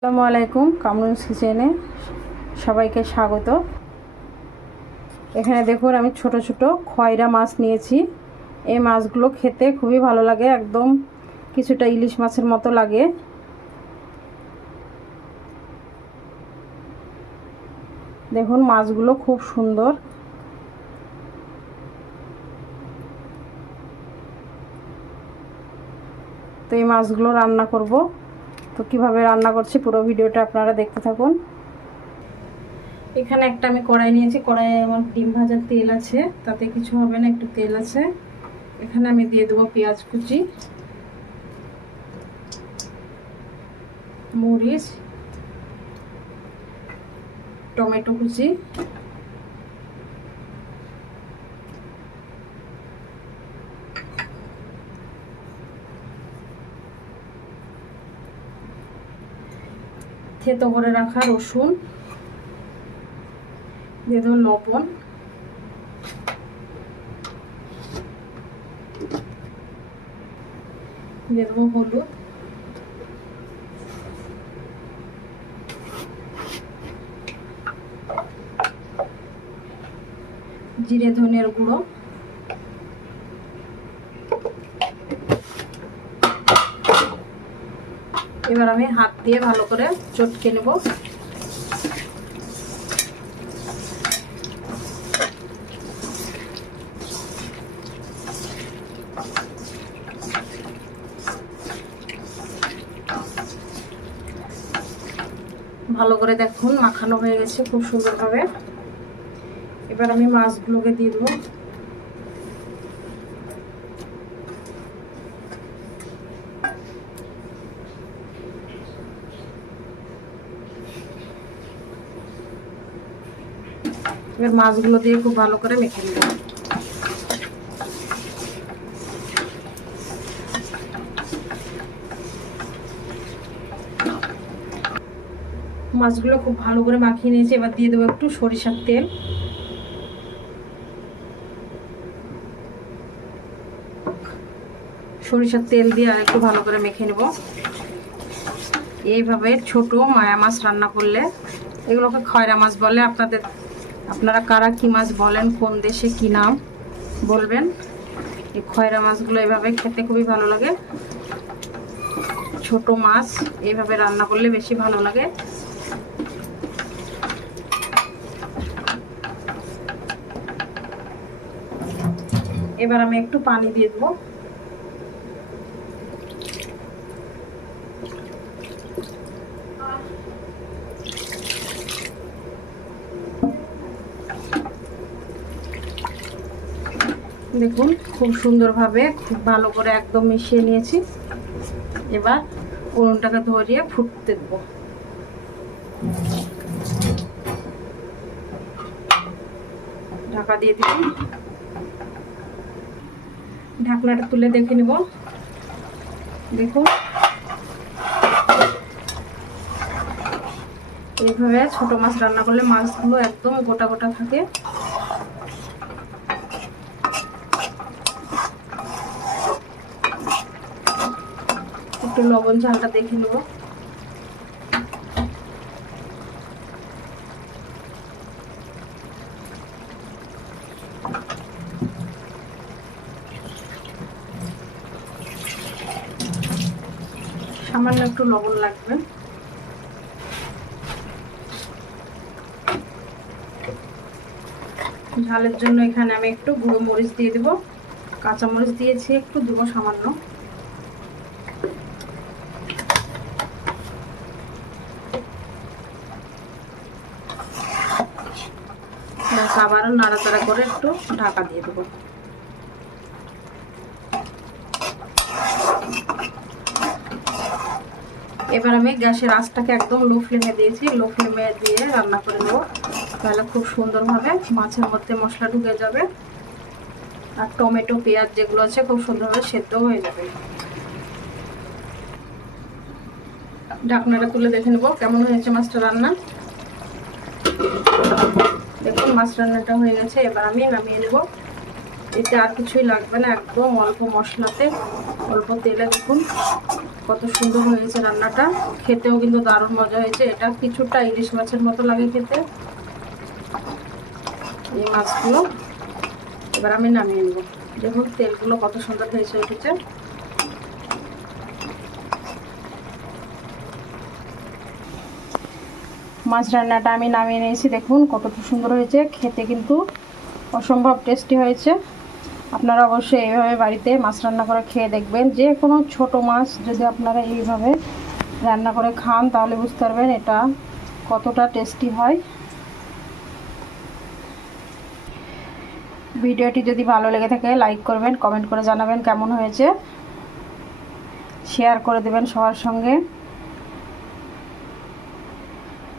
আসসালামু আলাইকুম কামরুন্স কিচেনে সবাইকে স্বাগত। এখানে দেখুন, আমি ছোট ছোট খয়রা মাছ নিয়েছি। এই মাছগুলো খেতে খুবই ভালো লাগে, একদম কিছুটা ইলিশ মাছের মতো লাগে। দেখুন, মাছগুলো খুব সুন্দর। তো এই মাছগুলো রান্না করব। তো কীভাবে রান্না করছি পুরো ভিডিওটা আপনারা দেখতে থাকুন। এখানে একটা আমি কড়াই নিয়েছি, কড়াইয়ে আমার ডিম ভাজার তেল আছে, তাতে কিছু হবে না, একটু তেল আছে। এখানে আমি দিয়ে দেবো পেঁয়াজ কুচি, মরিচ, টমেটো কুচি থেতো করে রাখা রসুন দিয়ে দেবো লবণ। দিয়ে দেবো হলুদ। জিরে ধনের গুঁড়ো। এবার আমি হাত দিয়ে ভালো করে চটকে নেব। ভালো করে দেখুন, মাখানো হয়ে গেছে খুব সুন্দরভাবে। এবার আমি মাছগুলোকে দিয়ে দেবো। এবার মাছগুলো দিয়ে খুব ভালো করে মেখে নেব মাছগুলো খুব ভালো করে মাখিয়ে নিয়েছি। এবার দিয়ে দেবো একটু সরিষার তেল। সরিষার তেল দিয়ে আর একটু ভালো করে মেখে নেব। এইভাবে ছোট মায়া মাছ রান্না করলে, এগুলোকে খয়রা মাছ বলে, আপনাদের আপনারা কারা কি মাছ বলেন, কোন দেশে কি নাম, বলবেন। এই খয়রা মাছগুলো এভাবে খেতে খুবই ভালো লাগে। ছোট মাছ এইভাবে রান্না করলে বেশি ভালো লাগে। এবার আমি একটু পানি দিয়ে দেবো। দেখুন, খুব সুন্দরভাবে খুব ভালো করে একদম মিশিয়ে নিয়েছি। এবার উনুনটাকে ধরিয়ে ফুটতে দেবো। ঢাকা দিয়ে দিলাম ঢাকনাটা তুলে দেখে নিব। দেখুন। এইভাবে ছোট মাছ রান্না করলে মাছগুলো একদম গোটা গোটা থাকে। একটু লবণ ঝালটা দেখে নেব। সামান্য একটু লবণ লাগবে। ঝালের জন্য এখানে আমি একটু গুঁড়ো মরিচ দিয়ে দেবো। কাঁচামরিচ দিয়েছি একটু দেবো সামান্য। ব্যাস আবারও নাড়াচাড়া করে একটু ঢাকা দিয়ে দেবো। এবার আমি গ্যাসের আঁচটাকে একদম লো ফ্লেমে দিয়েছি, লো ফ্লেমে দিয়ে রান্না করে নেব। তাহলে খুব সুন্দরভাবে মাছের মধ্যে মশলা ঢুকে যাবে আর টমেটো, পেঁয়াজ যেগুলো আছে খুব সুন্দরভাবে সেদ্ধ হয়ে যাবে। ঢাকনাটা তুলে দেখে নেব, কেমন হয়েছে মাছটা রান্না? দেখুন মাছ রান্নাটা হয়ে গেছে, এবার আমি নামিয়ে নেব। এতে আর কিছুই লাগবে না, একদম অল্প মশলাতে, অল্প তেলে দেখুন কত সুন্দর হয়েছে রান্নাটা। খেতেও কিন্তু দারুণ মজা হয়েছে, এটা কিছুটা ইলিশ মাছের মতো লাগে খেতে। এই মাছগুলো এবার আমি নামিয়ে নেব। দেখুন, তেলগুলো কত সুন্দর হয়েছে, উঠেছে। মাছ রান্নাটা আমি নামিয়ে নিয়েছি। দেখুন কতটা সুন্দর হয়েছে। খেতে কিন্তু অসম্ভব টেস্টি হয়েছে। আপনারা অবশ্যই এইভাবে বাড়িতে মাছ রান্না করে খেয়ে দেখবেন। যে কোনো ছোট মাছ যদি আপনারা এইভাবে রান্না করে খান, তাহলে বুঝতে পারবেন এটা কতটা টেস্টি হয়। ভিডিওটি যদি ভালো লেগে থাকে লাইক করবেন কমেন্ট করে জানাবেন কেমন হয়েছে। শেয়ার করে দেবেন সবার সঙ্গে।